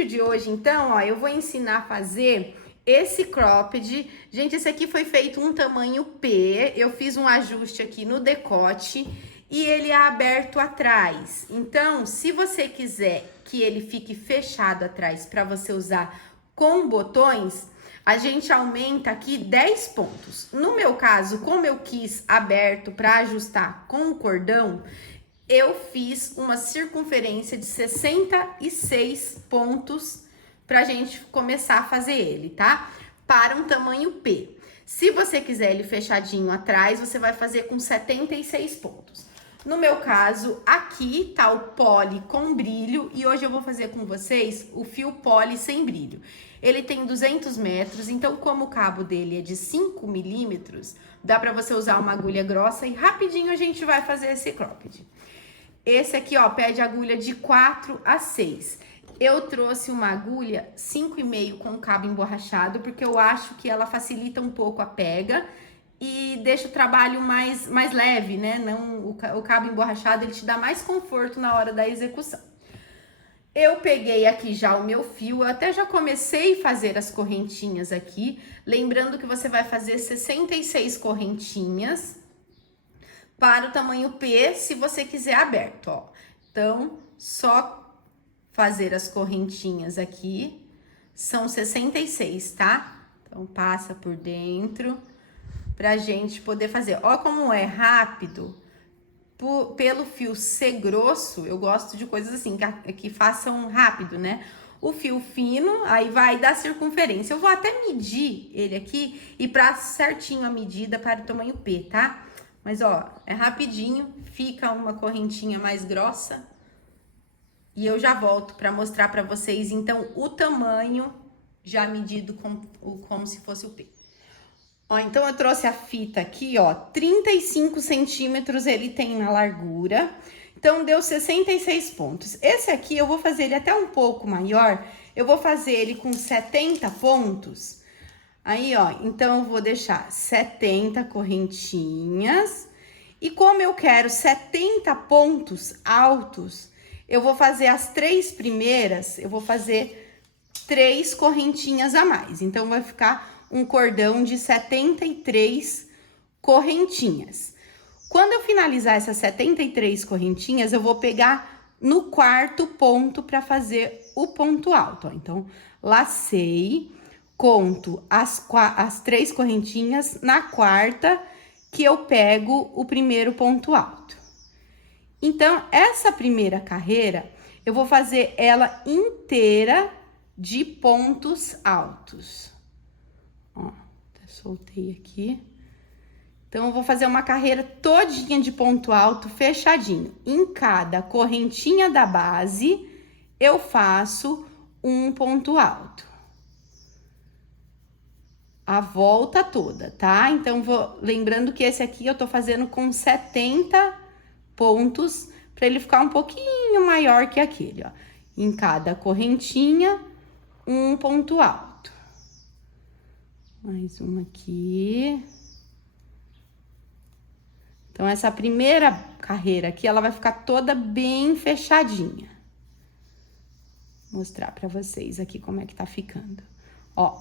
vídeo de hoje, então, ó, eu vou ensinar a fazer esse cropped. Gente, esse aqui foi feito um tamanho P. Eu fiz um ajuste aqui no decote e ele é aberto atrás. Então, se você quiser que ele fique fechado atrás para você usar com botões, a gente aumenta aqui 10 pontos. No meu caso, como eu quis aberto para ajustar com o cordão, eu fiz uma circunferência de 66 pontos pra gente começar a fazer ele, tá? Para um tamanho P. Se você quiser ele fechadinho atrás, você vai fazer com 76 pontos. No meu caso, aqui tá o poly com brilho e hoje eu vou fazer com vocês o fio poly sem brilho. Ele tem 200 metros, então como o cabo dele é de 5 milímetros, dá pra você usar uma agulha grossa e rapidinho a gente vai fazer esse cropped. Esse aqui, ó, pede agulha de 4 a 6. Eu trouxe uma agulha 5,5 com cabo emborrachado, porque eu acho que ela facilita um pouco a pega e deixa o trabalho mais leve, né? Não, o cabo emborrachado, ele te dá mais conforto na hora da execução. Eu peguei aqui já o meu fio, eu até já comecei a fazer as correntinhas aqui. Lembrando que você vai fazer 66 correntinhas para o tamanho P, se você quiser aberto, ó. Então, só fazer as correntinhas aqui, são 66, tá? Então, passa por dentro, pra gente poder fazer. Ó como é rápido, pelo fio ser grosso, eu gosto de coisas assim, que façam rápido, né? O fio fino, aí vai dar circunferência. Eu vou até medir ele aqui e pra certinho a medida para o tamanho P, tá? Mas, ó, é rapidinho, fica uma correntinha mais grossa. E eu já volto para mostrar para vocês, então, o tamanho já medido como se fosse o P. Ó, então, eu trouxe a fita aqui, ó, 35 centímetros ele tem na largura. Então, deu 66 pontos. Esse aqui, eu vou fazer ele até um pouco maior. Eu vou fazer ele com 70 pontos. Aí, ó, então eu vou deixar 70 correntinhas. E como eu quero 70 pontos altos, eu vou fazer as 3 primeiras, eu vou fazer 3 correntinhas a mais. Então, vai ficar um cordão de 73 correntinhas. Quando eu finalizar essas 73 correntinhas, eu vou pegar no quarto ponto para fazer o ponto alto, ó. Então, lacei, conto as 3 correntinhas, na quarta que eu pego o primeiro ponto alto. Então, essa primeira carreira, eu vou fazer ela inteira de pontos altos. Ó, até soltei aqui. Então, eu vou fazer uma carreira todinha de ponto alto, fechadinho. Em cada correntinha da base, eu faço um ponto alto. A volta toda, tá? Então, lembrando que esse aqui eu tô fazendo com 70 pontos, para ele ficar um pouquinho maior que aquele, ó. Em cada correntinha, um ponto alto. Mais uma aqui. Então, essa primeira carreira aqui, ela vai ficar toda bem fechadinha. Vou mostrar para vocês aqui como é que tá ficando. Ó.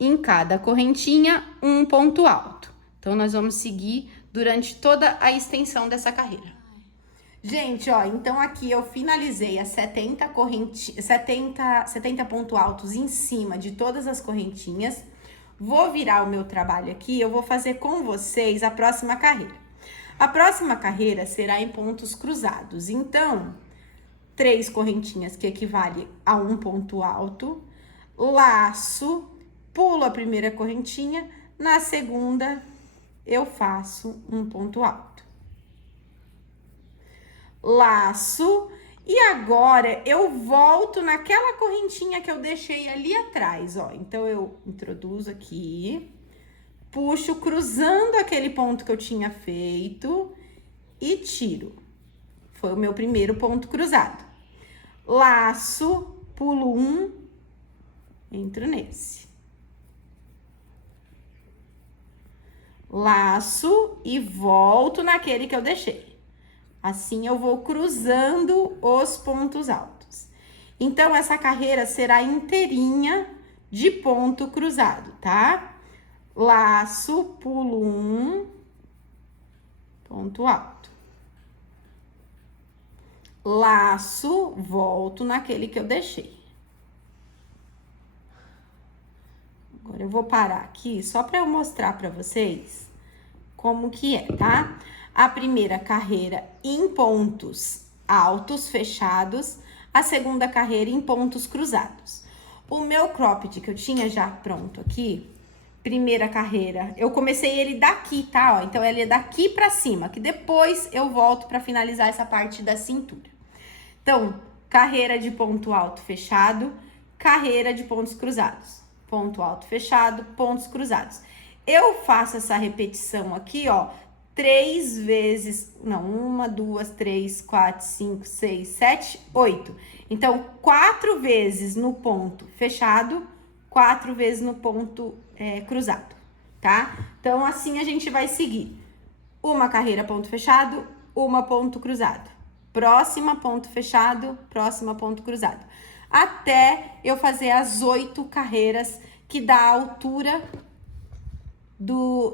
Em cada correntinha, um ponto alto. Então, nós vamos seguir durante toda a extensão dessa carreira. Gente, ó, então aqui eu finalizei as 70 pontos altos em cima de todas as correntinhas. Vou virar o meu trabalho aqui, eu vou fazer com vocês a próxima carreira. A próxima carreira será em pontos cruzados. Então, 3 correntinhas que equivale a um ponto alto, laço, pulo a primeira correntinha, na segunda eu faço um ponto alto. Laço, e agora eu volto naquela correntinha que eu deixei ali atrás, ó. Então, eu introduzo aqui, puxo cruzando aquele ponto que eu tinha feito e tiro. Foi o meu primeiro ponto cruzado. Laço, pulo um, entro nesse. Laço e volto naquele que eu deixei. Assim, eu vou cruzando os pontos altos. Então, essa carreira será inteirinha de ponto cruzado, tá? Laço, pulo 1, ponto alto. Laço, volto naquele que eu deixei. Agora, eu vou parar aqui só para eu mostrar para vocês como que é, tá? A primeira carreira em pontos altos, fechados. A segunda carreira em pontos cruzados. O meu cropped que eu tinha já pronto aqui, primeira carreira, eu comecei ele daqui, tá? Ó, então, ele é daqui pra cima, que depois eu volto pra finalizar essa parte da cintura. Então, carreira de ponto alto fechado, carreira de pontos cruzados. Ponto alto fechado, pontos cruzados. Eu faço essa repetição aqui, ó, 3 vezes, não, 1, 2, 3, 4, 5, 6, 7, 8. Então, 4 vezes no ponto fechado, 4 vezes no ponto cruzado, tá? Então, assim a gente vai seguir. Uma carreira ponto fechado, uma ponto cruzado. Próxima ponto fechado, próxima ponto cruzado. Até eu fazer as 8 carreiras que dá a altura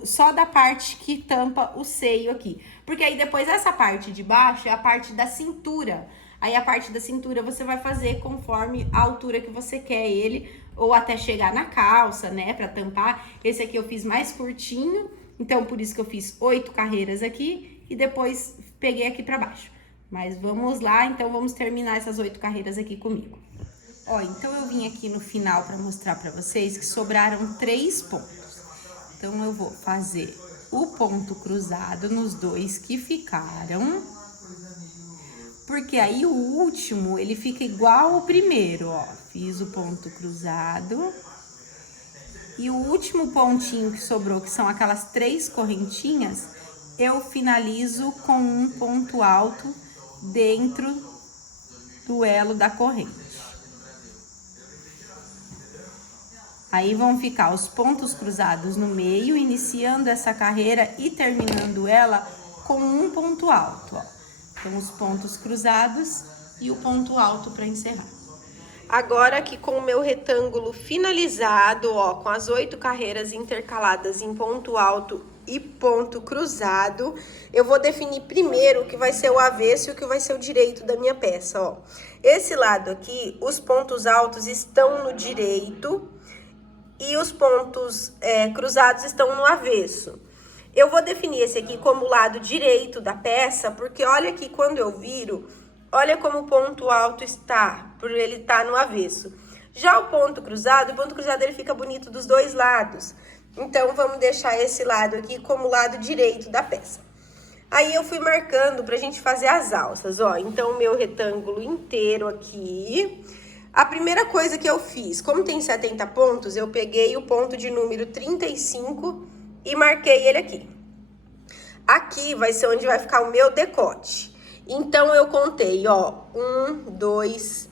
só da parte que tampa o seio aqui. Porque aí depois essa parte de baixo é a parte da cintura. Aí a parte da cintura você vai fazer conforme a altura que você quer ele, ou até chegar na calça, né, pra tampar. Esse aqui eu fiz mais curtinho, então por isso que eu fiz 8 carreiras aqui e depois peguei aqui pra baixo. Mas vamos lá, então vamos terminar essas 8 carreiras aqui comigo. Ó, então eu vim aqui no final pra mostrar pra vocês que sobraram 3 pontos. Então, eu vou fazer o ponto cruzado nos 2 que ficaram. Porque aí, o último, ele fica igual ao primeiro, ó. Fiz o ponto cruzado. E o último pontinho que sobrou, que são aquelas 3 correntinhas, eu finalizo com um ponto alto dentro do elo da corrente. Aí, vão ficar os pontos cruzados no meio, iniciando essa carreira e terminando ela com um ponto alto, ó. Então, os pontos cruzados e o ponto alto para encerrar. Agora, aqui com o meu retângulo finalizado, ó, com as 8 carreiras intercaladas em ponto alto e ponto cruzado, eu vou definir primeiro o que vai ser o avesso e o que vai ser o direito da minha peça, ó. Esse lado aqui, os pontos altos estão no direito e os pontos cruzados estão no avesso. Eu vou definir esse aqui como o lado direito da peça, porque olha aqui, quando eu viro, olha como o ponto alto está, por ele estar no avesso. Já o ponto cruzado ele fica bonito dos 2 lados. Então, vamos deixar esse lado aqui como o lado direito da peça. Aí, eu fui marcando pra gente fazer as alças, ó. Então, o meu retângulo inteiro aqui. A primeira coisa que eu fiz, como tem 70 pontos, eu peguei o ponto de número 35 e marquei ele aqui. Aqui vai ser onde vai ficar o meu decote. Então, eu contei, ó, 1, 2,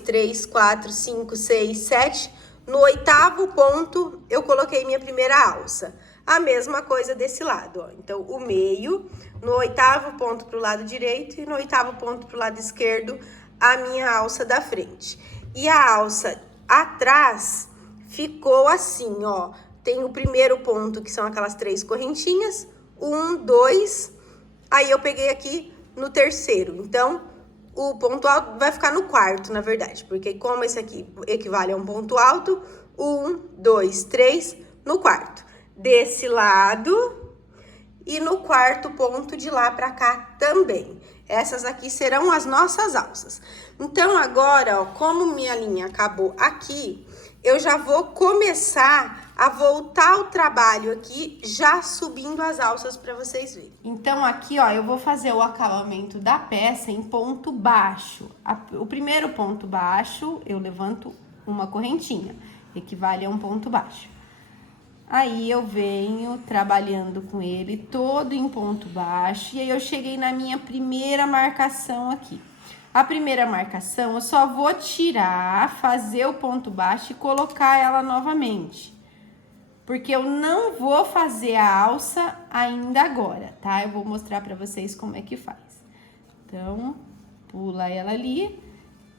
3, 4, 5, 6, 7. No 8º ponto, eu coloquei minha primeira alça. A mesma coisa desse lado, ó. Então, o meio, no 8º ponto pro lado direito e no 8º ponto pro lado esquerdo, a minha alça da frente. E a alça atrás ficou assim, ó. Tem o primeiro ponto, que são aquelas 3 correntinhas. 1, 2. Aí, eu peguei aqui no terceiro. Então, o ponto alto vai ficar no 4º, na verdade. Porque como esse aqui equivale a um ponto alto, 1, 2, 3, no 4º. Desse lado e no 4º ponto de lá pra cá também. Essas aqui serão as nossas alças. Então, agora, ó, como minha linha acabou aqui, eu já vou começar a voltar o trabalho aqui, já subindo as alças para vocês verem. Então, aqui, ó, eu vou fazer o acabamento da peça em ponto baixo. O primeiro ponto baixo, eu levanto uma correntinha, equivale a um ponto baixo. Aí, eu venho trabalhando com ele todo em ponto baixo. E aí, eu cheguei na minha primeira marcação aqui. A primeira marcação, eu só vou tirar, fazer o ponto baixo e colocar ela novamente. Porque eu não vou fazer a alça ainda agora, tá? Eu vou mostrar pra vocês como é que faz. Então, pula ela ali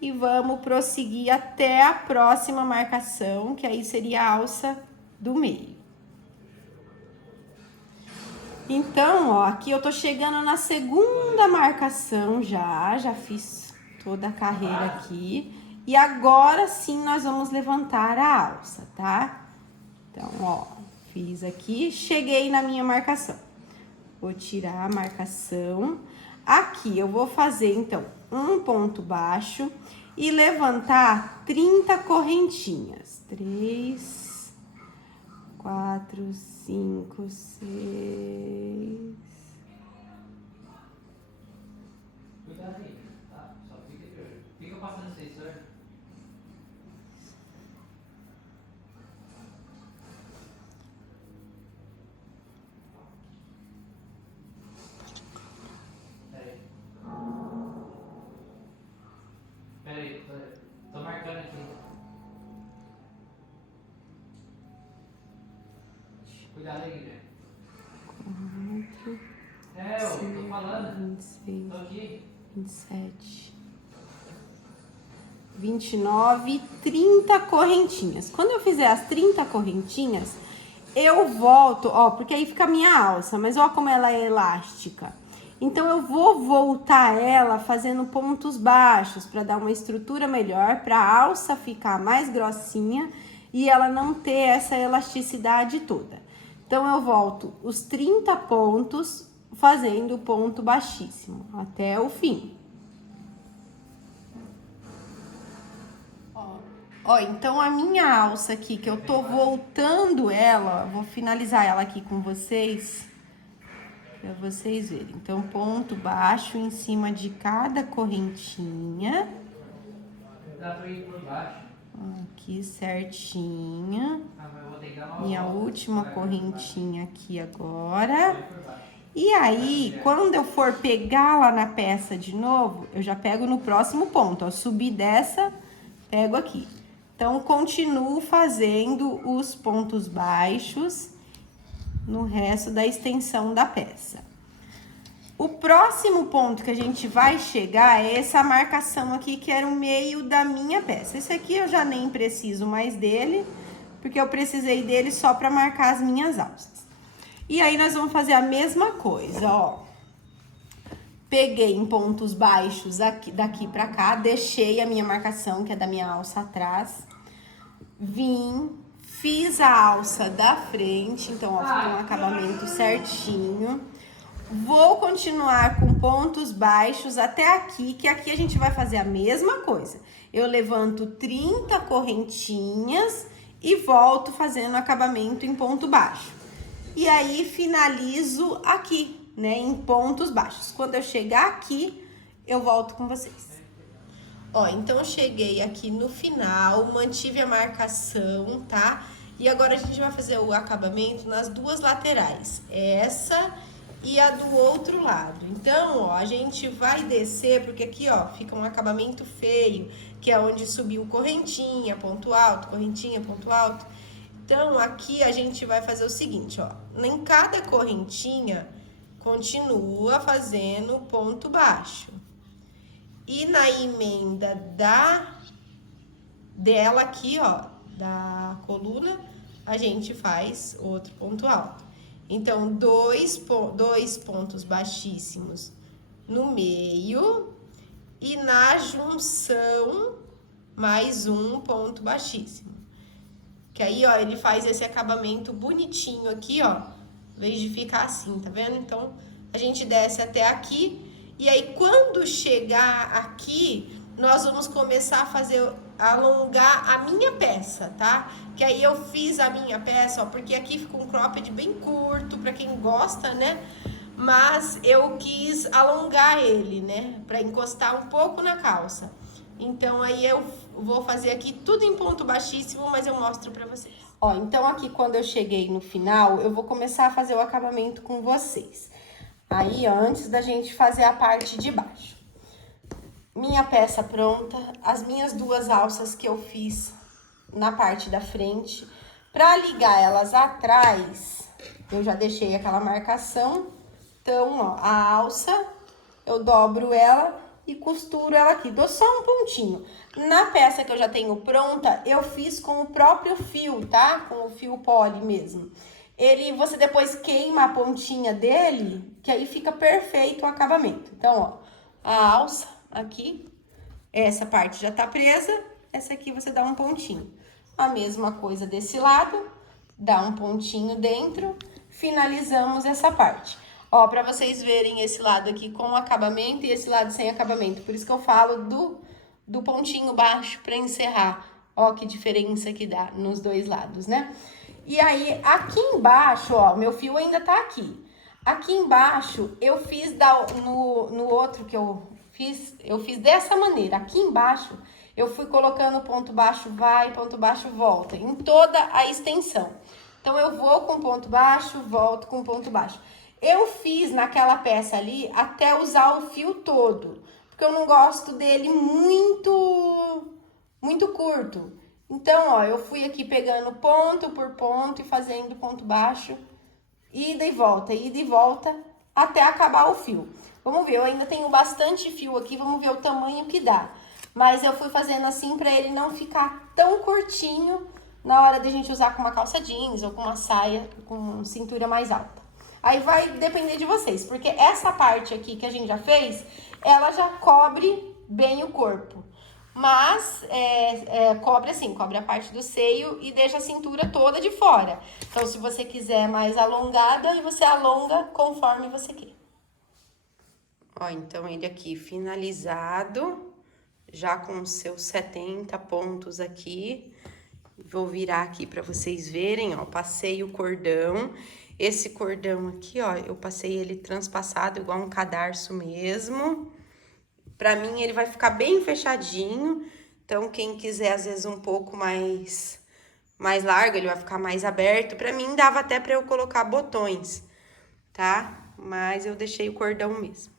E vamos prosseguir até a próxima marcação, que aí seria a alça do meio. Então, ó, aqui eu tô chegando na segunda marcação já fiz toda a carreira aqui. E agora sim nós vamos levantar a alça, tá? Então, ó, fiz aqui, cheguei na minha marcação. Vou tirar a marcação. Aqui eu vou fazer, então, um ponto baixo e levantar 30 correntinhas. 3, 4, 5, 6. Cuidado aí, tá? Só fica de olho. Fica passando sensor. Peraí, tô marcando aqui. Cuidado aí, Guilherme. 4, Eu tô falando. 26, Tô aqui. 27, 29, 30 correntinhas. Quando eu fizer as 30 correntinhas, eu volto, ó, porque aí fica a minha alça, mas ó como ela é elástica. Então, eu vou voltar ela fazendo pontos baixos para dar uma estrutura melhor, para a alça ficar mais grossinha e ela não ter essa elasticidade toda. Então, eu volto os 30 pontos fazendo ponto baixíssimo até o fim. Ó, então a minha alça aqui, que eu tô voltando ela, vou finalizar ela aqui com vocês, pra vocês verem. Então, ponto baixo em cima de cada correntinha. Dá pra ir por baixo. Aqui certinha. Mas eu vou ter que dar uma Minha volta. última correntinha aqui agora. E aí, quando eu for pegar lá na peça de novo, eu já pego no próximo ponto, ó. Subir dessa, pego aqui. Então, continuo fazendo os pontos baixos no resto da extensão da peça. O próximo ponto que a gente vai chegar é essa marcação aqui, que era o meio da minha peça. Esse aqui eu já nem preciso mais dele, porque eu precisei dele só para marcar as minhas alças. E aí, nós vamos fazer a mesma coisa, ó. Peguei em pontos baixos aqui, daqui pra cá, deixei a minha marcação, que é da minha alça atrás. Vim, fiz a alça da frente, então, ó, fica um acabamento certinho. Vou continuar com pontos baixos até aqui, que aqui a gente vai fazer a mesma coisa. Eu levanto 30 correntinhas e volto fazendo acabamento em ponto baixo. E aí, finalizo aqui, né, em pontos baixos. Quando eu chegar aqui, eu volto com vocês. Ó, então eu cheguei aqui no final, mantive a marcação, tá? E agora a gente vai fazer o acabamento nas duas laterais, essa e a do outro lado. Então, ó, a gente vai descer, porque aqui, ó, fica um acabamento feio, que é onde subiu correntinha, ponto alto, correntinha, ponto alto. Então, aqui a gente vai fazer o seguinte, ó, em cada correntinha, continua fazendo ponto baixo. E na emenda dela aqui, ó, da coluna, a gente faz outro ponto alto. Então, dois pontos baixíssimos no meio e na junção, mais um ponto baixíssimo. Que aí, ó, ele faz esse acabamento bonitinho aqui, ó, em vez de ficar assim, tá vendo? Então, a gente desce até aqui. E aí, quando chegar aqui, nós vamos começar a alongar a minha peça, tá? Que aí eu fiz a minha peça, ó, porque aqui fica um cropped bem curto, pra quem gosta, né? Mas eu quis alongar ele, né? Pra encostar um pouco na calça. Então, aí eu vou fazer aqui tudo em ponto baixíssimo, mas eu mostro pra vocês. Ó, então aqui quando eu cheguei no final, eu vou começar a fazer o acabamento com vocês. Aí, antes da gente fazer a parte de baixo. Minha peça pronta, as minhas duas alças que eu fiz na parte da frente. Pra ligar elas atrás, eu já deixei aquela marcação. Então, ó, a alça, eu dobro ela e costuro ela aqui. Dou só um pontinho. Na peça que eu já tenho pronta, eu fiz com o próprio fio, tá? Com o fio poli mesmo. Você depois queima a pontinha dele, que aí fica perfeito o acabamento. Então, ó, a alça aqui, essa parte já tá presa, essa aqui você dá um pontinho. A mesma coisa desse lado, dá um pontinho dentro, finalizamos essa parte. Ó, pra vocês verem esse lado aqui com acabamento e esse lado sem acabamento. Por isso que eu falo do pontinho baixo pra encerrar. Ó, que diferença que dá nos dois lados, né? E aí, aqui embaixo, ó, meu fio ainda tá aqui. Aqui embaixo, eu fiz no outro que eu fiz dessa maneira. Aqui embaixo, eu fui colocando ponto baixo vai, ponto baixo volta, em toda a extensão. Então, eu vou com ponto baixo, volto com ponto baixo. Eu fiz naquela peça ali até usar o fio todo, porque eu não gosto dele muito curto. Então, ó, eu fui aqui pegando ponto por ponto e fazendo ponto baixo, ida e volta, até acabar o fio. Vamos ver, eu ainda tenho bastante fio aqui, vamos ver o tamanho que dá. Mas eu fui fazendo assim pra ele não ficar tão curtinho na hora de a gente usar com uma calça jeans ou com uma saia com cintura mais alta. Aí vai depender de vocês, porque essa parte aqui que a gente já fez, ela já cobre bem o corpo. Mas cobre assim, cobre a parte do seio e deixa a cintura toda de fora. Então, se você quiser mais alongada, você alonga conforme você quer. Ó, então ele aqui finalizado, já com os seus 70 pontos aqui. Vou virar aqui pra vocês verem, ó, passei o cordão. Esse cordão aqui, ó, eu passei ele transpassado, igual um cadarço mesmo. Pra mim, ele vai ficar bem fechadinho. Então, quem quiser, às vezes, um pouco mais largo, ele vai ficar mais aberto. Pra mim, dava até pra eu colocar botões, tá? Mas eu deixei o cordão mesmo.